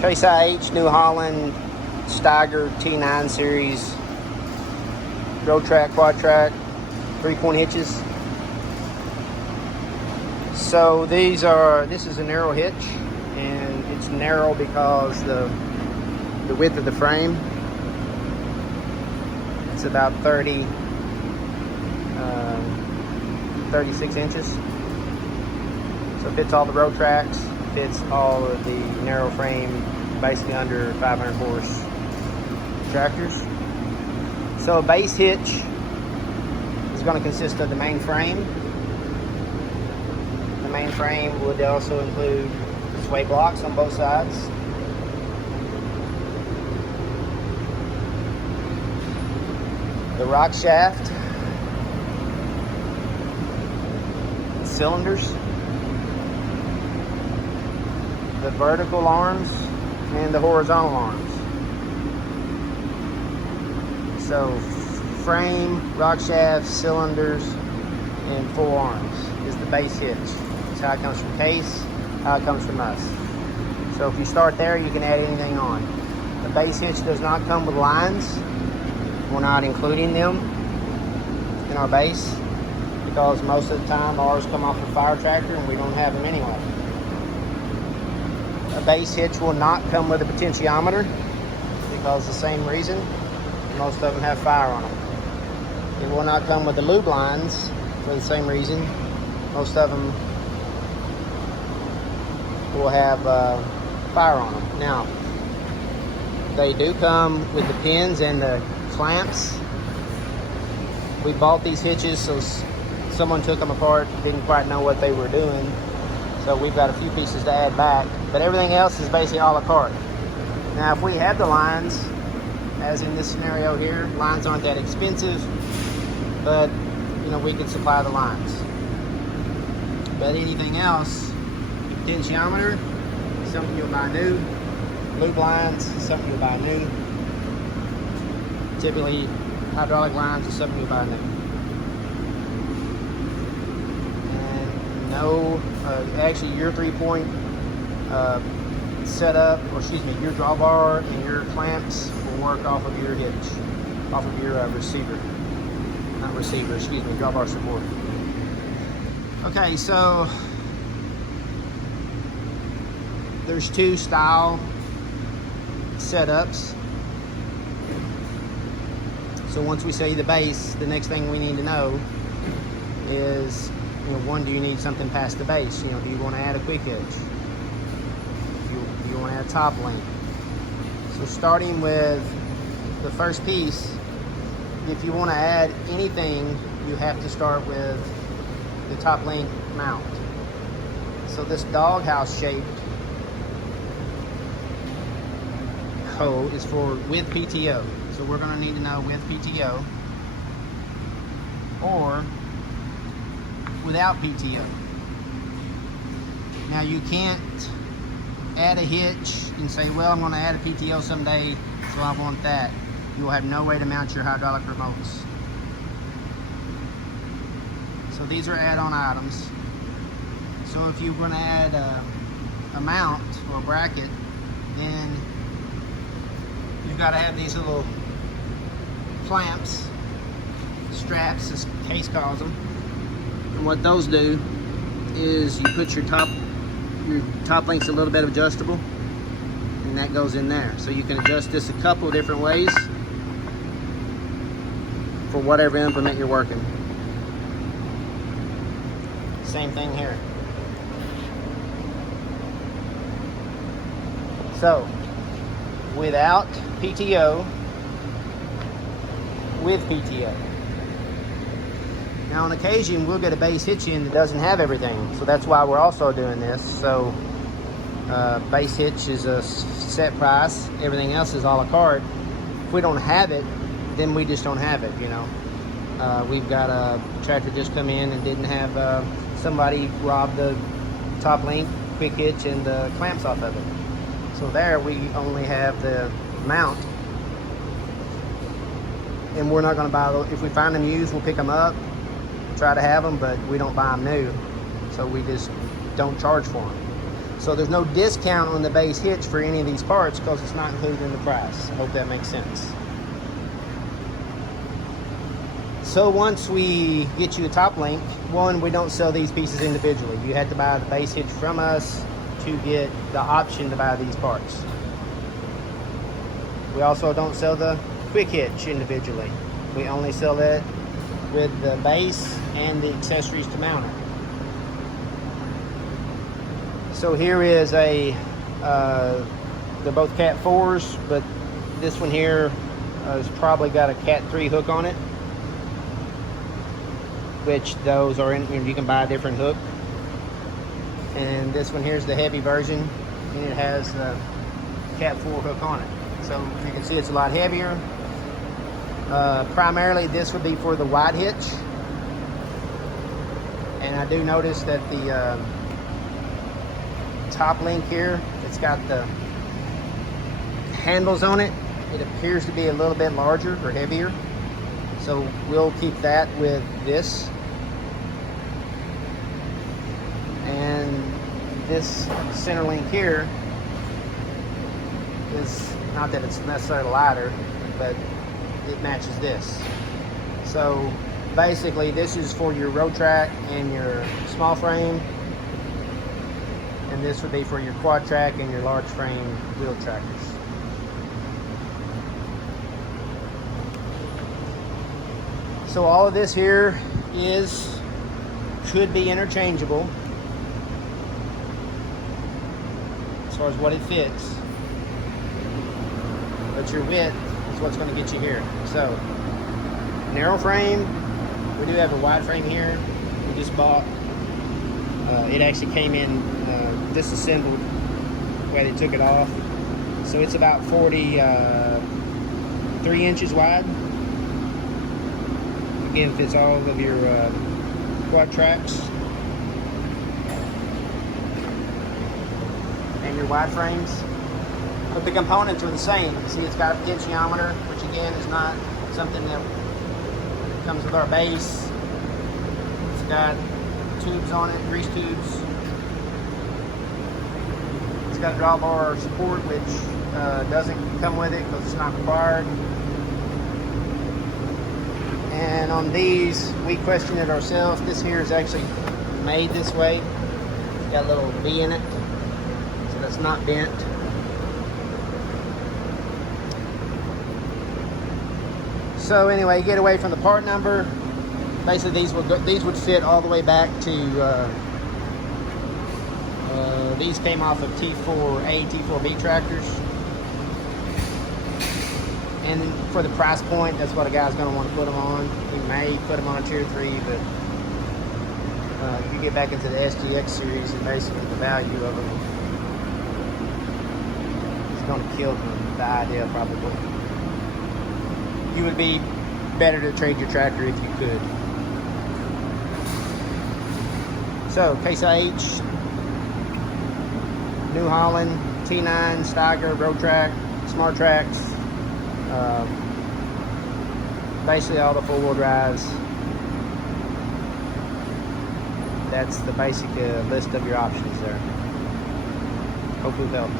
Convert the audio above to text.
Case IH, New Holland, Steiger T9 series, RowTrac, QuadTrac, 3-point hitches. So this is a narrow hitch, and it's narrow because the width of the frame, it's about 36 inches. So it fits all the RowTracs, fits all of the narrow frame, basically under 500 horse tractors. So a base hitch is going to consist of the main frame. The main frame would also include sway blocks on both sides. The Rockshaft, cylinders, the vertical arms, and the horizontal arms. So frame, Rockshaft, cylinders, and 4 arms is the base hitch. It's how it comes from Case, how it comes from us. So if you start there, you can add anything on. The base hitch does not come with lines. We're not including them in our base because most of the time ours come off a fire tractor and we don't have them anyway. A base hitch will not come with a potentiometer because the same reason, most of them have fire on them. It will not come with the lube lines for the same reason, most of them will have fire on them. Now, they do come with the pins and the clamps. We bought these hitches, so someone took them apart, didn't quite know what they were doing, so we've got a few pieces to add back, but everything else is basically a la carte. Now if we had the lines, as in this scenario here, lines aren't that expensive, but you know, we could supply the lines. But anything else, potentiometer, something you'll buy new. Lube lines, something you'll buy new. Typically, hydraulic lines is something you buy new. And no, actually your 3-point setup, or excuse me, your drawbar and your clamps will work off of your hitch, off of your drawbar support. Okay, so there's 2 style setups. So once we sell you the base, the next thing we need to know is, you know, one, do you need something past the base? You know, do you want to add a quick hitch? Do you want to add a top link? So starting with the first piece, if you want to add anything, you have to start with the top link mount. So this doghouse shaped hole is for with PTO. So we're going to need to know with PTO or without PTO. Now you can't add a hitch and say, well, I'm going to add a PTO someday, so I want that. You will have no way to mount your hydraulic remotes. So these are add-on items. So if you're going to add a mount or a bracket, then you've got to have these little clamps, straps, as Case calls them. And what those do is you put your top link's a little bit adjustable, and that goes in there. So you can adjust this a couple of different ways for whatever implement you're working. Same thing here. So without PTO, with PTO. Now on occasion we'll get a base hitch in that doesn't have everything, so that's why we're also doing this. So base hitch is a set price, everything else is a la carte. If we don't have it, then we just don't have it, you know. We've got a tractor just come in and didn't have, somebody robbed the top link, quick hitch, and the clamps off of it. So there we only have the mount, and we're not going to buy those. If we find them used, we'll pick them up, try to have them, but we don't buy them new, so we just don't charge for them. So there's no discount on the base hitch for any of these parts because it's not included in the price. I hope that makes sense. So once we get you a top link, one, we don't sell these pieces individually. You had to buy the base hitch from us to get the option to buy these parts. We also don't sell the quick hitch individually. We only sell that with the base and the accessories to mount it. So here is a, they're both Cat 4s, but this one here has probably got a Cat 3 hook on it, which those are in, you can buy a different hook. And this one here is the heavy version, and it has the Cat 4 hook on it. So you can see it's a lot heavier. Primarily this would be for the wide hitch. And I do notice that the top link here, it's got the handles on it. It appears to be a little bit larger or heavier. So we'll keep that with this. And this center link here is, not that it's necessarily lighter, but it matches this. So basically this is for your RowTrac and your small frame, and this would be for your QuadTrac and your large frame wheel trackers. So all of this here could be interchangeable as far as what it fits, but your width is what's going to get you here. So narrow frame, we do have a wide frame here we just bought. It actually came in disassembled the way they took it off. So it's about 43 inches wide. Again, fits all of your QuadTracs and your wide frames. But the components are the same. See, it's got a potentiometer, which again is not something that comes with our base. It's got tubes on it, grease tubes. It's got drawbar support, which doesn't come with it because it's not required. And on these, we questioned it ourselves. This here is actually made this way. It's got a little V in it, so that's not bent. So anyway, get away from the part number. Basically, these would fit all the way back to. These came off of T4A, T4B tractors. And for the price point, that's what a guy's going to want to put them on. He may put them on a Tier 3, but you get back into the SGX series, and basically the value of them is going to kill the idea probably. You would be better to trade your tractor if you could. So, Case IH, New Holland, T9, Steiger, RowTrac, Smart Tracks. Basically all the four-wheel drives. That's the basic list of your options there. Hope we've helped.